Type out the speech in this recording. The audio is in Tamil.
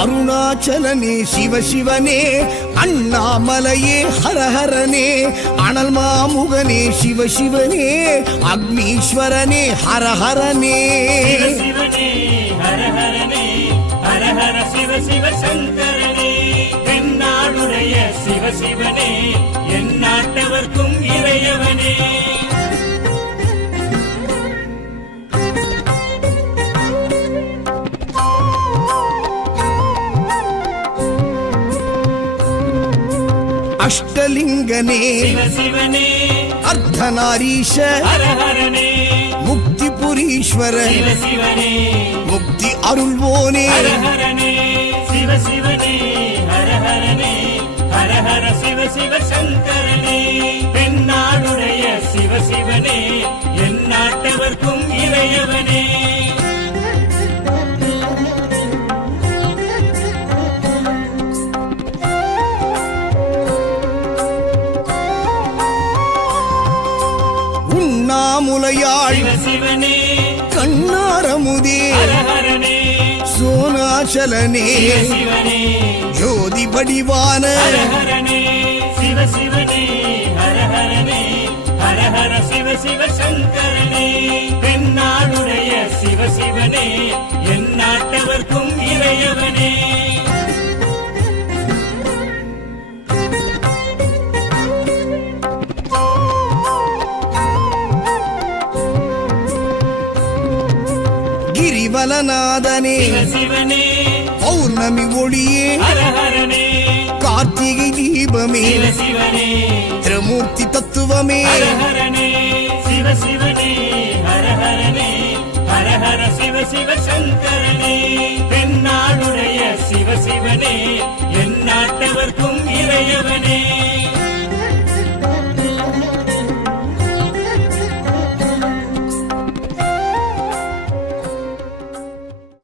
அருணாச்சலனே சிவசிவனே, அண்ணாமலையே ஹரஹரனே, அனல் மாமுகனே சிவசிவனே, அக்னீஸ்வரனே ஹரஹரனே. சிவசிவனே ஹரஹரனே, ஹரஹர சிவ சிவ சங்கரனே, தென்னாடுடைய சிவசிவனே, என் நாட்டவர்க்கும் இறையவனே. அஷ்டலிங்கனே சிவசிவனே, அர்த்தநாரீஷ ஹரஹரனே, முக்திபுரீஸ்வர சிவசிவனே, முக்தி அருள்வோனே. ஹரஹரனே சிவசிவனே, ஹரஹரனே, ஹரஹர சிவ சிவ சங்கரனே, தென்னாடுடைய சிவசிவனே, என் நாட்டவர்க்கும் இறையவனே. உண்ணாமுலையாள் சிவசிவனே, கண்ணாரமுதே ஹரஹரனே, சோனாச்சலனே சிவசிவனே, ஜோதி வடிவான ஹரஹரனே சிவசிவனே, ஹரஹரனே, ஹரஹர சிவ சிவ சங்கரனே, தென்னாடுடைய சிவசிவனே, என் நாட்டவர்க்கும் இறையவனே. கிரிவலநாதனே சிவசிவனே, பௌர்ணமி ஒளியே ஹரஹரனே, கார்த்திகை தீபமே சிவசிவனே, திரிமூர்த்தி தத்துவமே. ஹரஹரனே சிவசிவனே, ஹரஹரனே, ஹரஹர சிவ சிவ சங்கரனே, தென்னாடுடைய சிவசிவனே, என் நாட்டவர்க்கும் இறையவனே.